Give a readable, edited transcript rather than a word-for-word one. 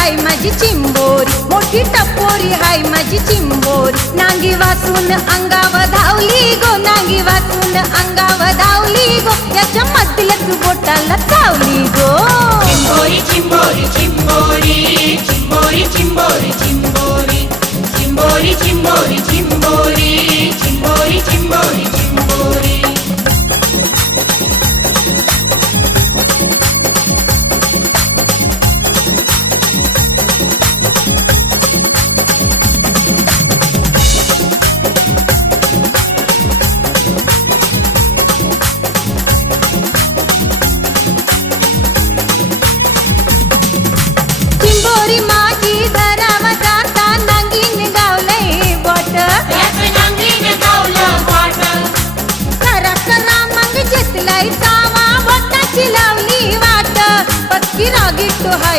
हाय माझी चिंबोरी, मोठी टपोरी हाय माझी चिंबोरी. नांगी वाचून अंगाव धावली गो, नांगी वाचून अंगाव धावली गो, याच्या मधल्याच बोटाला चावली गो. चिंबोरी चिंबोरी चिंबोरी चिंबोरी चिंबोरी चिंबोरी चिंबोरी चिंबोरी चिंबोरी चिंबोरी चिंबोरी चिंबोरी. चिंबोरी माझी धराव जाता नांगीन गावलंय बोट, करा करा मग घेतलाय चावा, बोटाची लावली वाट. पक्की रागीट हाय